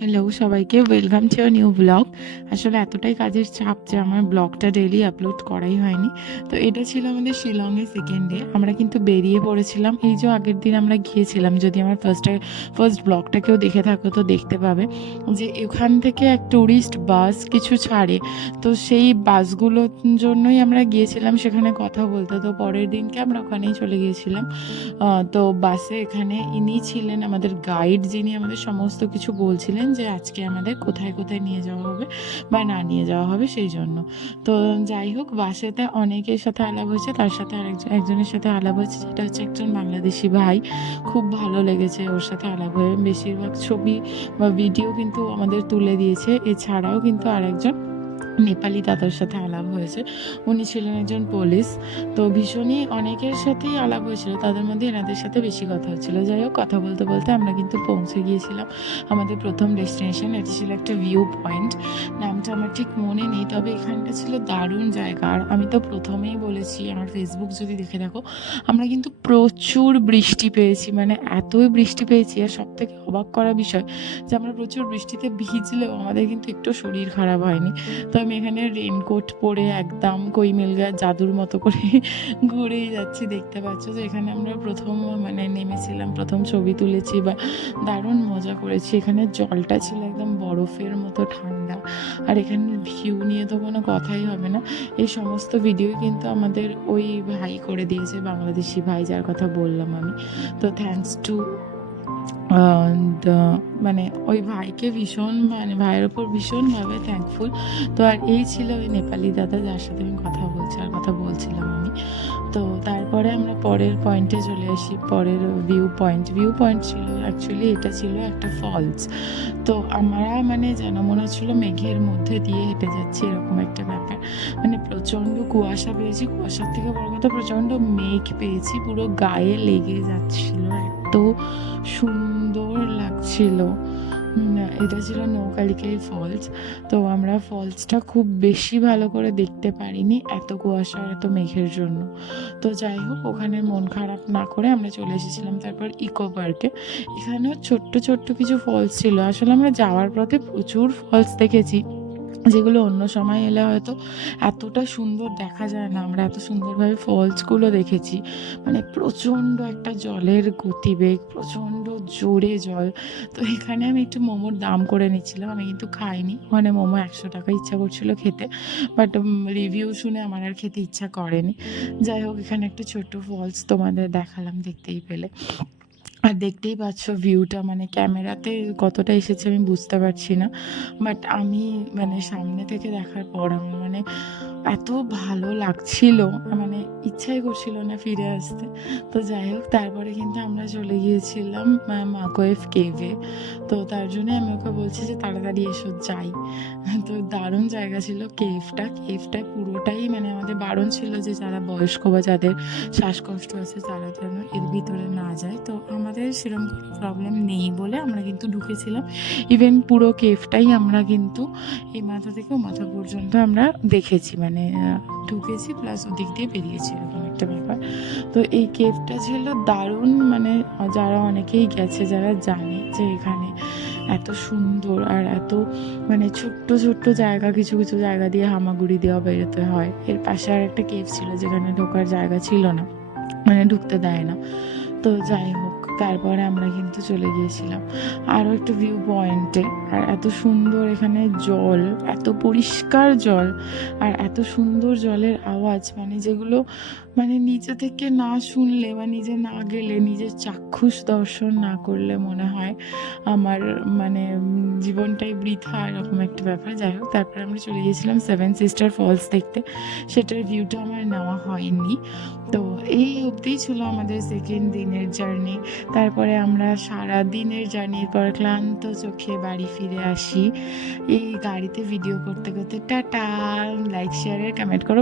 Hello সবাইকে, welcome to a new blog. আসলে এতটাই কাজের চাপ যে আমার ব্লগটা ডেইলি আপলোড করাই হয়নি। তো এটা ছিল আমাদের শিলংয়ের সেকেন্ড ডে। আমরা কিন্তু বেরিয়ে পড়েছিলাম। এই যে আগের দিন আমরা গিয়েছিলাম, যদি আমার ফার্স্ট ব্লগটা কেউ দেখে থাকো তো দেখতে পাবে যে এখান থেকে এক ট্যুরিস্ট বাস কিছু ছাড়ে। তো সেই বাসগুলোর জন্যই আমরা গিয়েছিলাম সেখানে কথা বলতে। তো পরের দিনকে আমরা ওখানেই চলে গিয়েছিলাম। তো বাসে এখানে ইনি ছিলেন আমাদের গাইড, যিনি আমাদের সমস্ত কিছু বলছিলেন যে আজকে আমাদের কোথায় কোথায় নিয়ে যাওয়া হবে বা না নিয়ে যাওয়া হবে সেই জন্য। তো যাই হোক, বাসেতে অনেকের সাথে আলাপ হয়েছে, তার সাথে একজনের সাথে আলাপ হয়েছে, যেটা হচ্ছে একজন বাংলাদেশি ভাই। খুব ভালো লেগেছে ওর সাথে আলাপ হয়ে। বেশিরভাগ ছবি বা ভিডিও কিন্তু আমাদের তুলে দিয়েছে। এছাড়াও কিন্তু আরেকজন নেপালি দাদার সাথে আলাপ হয়েছে। উনি ছিলেন একজন পুলিশ। তো ভীষণই অনেকের সাথেই আলাপ হয়েছিল, তাদের মধ্যে এনাদের সাথে বেশি কথা হচ্ছিল। যাই হোক, কথা বলতে বলতে আমরা কিন্তু পৌঁছে গিয়েছিলাম আমাদের প্রথম ডেস্টিনেশন। এটি ছিল একটা ভিউ পয়েন্ট, নামটা আমার ঠিক মনে নেই, তবে এখানটা ছিল দারুণ জায়গা। আর আমি তো প্রথমেই বলেছি, আমার ফেসবুক যদি দেখে থাকো, আমরা কিন্তু প্রচুর বৃষ্টি পেয়েছি, মানে এতই বৃষ্টি পেয়েছি। আর সব থেকে অবাক করা বিষয় যে আমরা প্রচুর বৃষ্টিতে ভিজলেও আমাদের কিন্তু একটু শরীর খারাপ হয়নি। তো আমি এখানে রেনকোট পরে একদম কই মিল গয়া জাদুর মতো করে ঘুরেই যাচ্ছি, দেখতে পাচ্ছ। তো এখানে আমরা প্রথম নেমেছিলাম, প্রথম ছবি তুলেছি বা দারুণ মজা করেছি। এখানে জলটা ছিল একদম বরফের মতো ঠান্ডা। আর এখানের ভিউ নিয়ে তো কোনো কথাই হবে না। এই সমস্ত ভিডিও কিন্তু আমাদের ওই ভাই করে দিয়েছে, বাংলাদেশি ভাই যার কথা বললাম আমি। তো থ্যাঙ্কস টু মানে ওই ভাইকে ভীষণ, মানে ভাইয়ের ওপর ভীষণভাবে থ্যাঙ্কফুল। তো আর এই ছিল ওই নেপালি দাদা যার সাথে আমি কথা বলছি আর কথা বলছিলাম আমি। তো তারপরে আমরা পরের পয়েন্টে চলে আসি, পরের ভিউ পয়েন্ট ছিল অ্যাকচুয়ালি, এটা ছিল একটা ফলস। তো আমরা যেন মনে হচ্ছিলো মেঘের মধ্যে দিয়ে হেঁটে যাচ্ছি, এরকম একটা ব্যাপার। মানে প্রচণ্ড কুয়াশা পেয়েছি, কুয়াশার থেকে বড় কথা প্রচণ্ড মেঘ পেয়েছি, পুরো গায়ে লেগে যাচ্ছিল, এত সুন্দর লাগছিল। এটা ছিল নৌকালিকাই ফলস। তো আমরা ফলসটা খুব বেশি ভালো করে দেখতে পারিনি এত কুয়াশা আর এত মেঘের জন্য। তো যাই হোক, ওখানে মন খারাপ না করে আমরা চলে এসেছিলাম তারপর ইকো পার্কে। এখানেও ছোট্ট ছোট্ট কিছু ফলস ছিল। আসলে আমরা যাওয়ার পথে প্রচুর ফলস দেখেছি, যেগুলো অন্য সময় এলে হয়তো এতটা সুন্দর দেখা যায় না। আমরা এত সুন্দরভাবে ফলসগুলো দেখেছি, মানে প্রচণ্ড একটা জলের গতিবেগ, প্রচণ্ড জোরে জল। তো এখানে আমি একটু মোমোর দাম করে নিচ্ছিলাম, আমি কিন্তু খাইনি। ওখানে মোমো 100 টাকা, ইচ্ছা করছিল খেতে, বাট রিভিউ শুনে আমার আর খেতে ইচ্ছা করেনি। যাই হোক, এখানে একটা ছোট্ট ফলস তোমাদের দেখালাম, দেখতেই পেলে। আর দেখতেই পাচ্ছ ভিউটা, মানে ক্যামেরাতে কতটা এসেছে আমি বুঝতে পারছি না, বাট আমি সামনে থেকে দেখার পর আমার এত ভালো লাগছিল, মানে ইচ্ছাই করছিল না ফিরে আসতে। তো যাই হোক, তারপরে কিন্তু আমরা চলে গিয়েছিলাম মাকোয়েভ কেভে। তো তার জন্যে আমি ওকে বলছি যে তাড়াতাড়ি এসো যাই। তো দারুণ জায়গা ছিল কেভটা পুরোটাই, আমাদের বারণ ছিল যে যারা বয়স্ক বা যাদের শ্বাসকষ্ট আছে তারা যেন এর ভিতরে না যায়। তো আমাদের সেরকম কোনো প্রবলেম নেই বলে আমরা কিন্তু ঢুকেছিলাম। ইভেন পুরো কেভটাই আমরা কিন্তু এই মাথা থেকে ও মাথা পর্যন্ত আমরা দেখেছি, ঢুকেছি প্লাস ওদিক দিয়ে বেরিয়েছি, এরকম একটা ব্যাপার। তো এই কেভটা ছিল দারুণ, যারা অনেকেই গেছে, যারা জানে যে এখানে এত সুন্দর আর এত ছোট্ট ছোট্ট জায়গা, কিছু কিছু জায়গা দিয়ে হামাগুড়ি দেওয়া বেরোতে হয়। এর পাশে আর একটা কেভ ছিল যেখানে ঢোকার জায়গা ছিল না, ঢুকতে দেয় না। তো যাই হোক, তারপরে আমরা কিন্তু চলে গিয়েছিলাম আরও একটু ভিউ পয়েন্টে। আর এত সুন্দর এখানে জল, এত পরিষ্কার জল, আর এত সুন্দর জলের আওয়াজ, যেগুলো নিজে থেকে না শুনলে বা নিজে না গেলে, নিজের চাক্ষুষ দর্শন না করলে মনে হয় আমার জীবনটাই বৃথা, এরকম একটা ব্যাপার। যাই হোক, তারপরে আমরা চলে গিয়েছিলাম সেভেন সিস্টার ফলস দেখতে। সেটার ভিউটা আমার নেওয়া হয়নি। তো এই অবধিই ছিল আমাদের সেকেন্ড দিনের জার্নি। তারপরে আমরা সারা দিনের জার্নির পর ক্লান্ত চোখে বাড়ি ফিরে আসি এই গাড়িতে ভিডিও করতে করতে। টাটা, লাইক শেয়ার কমেন্ট করো।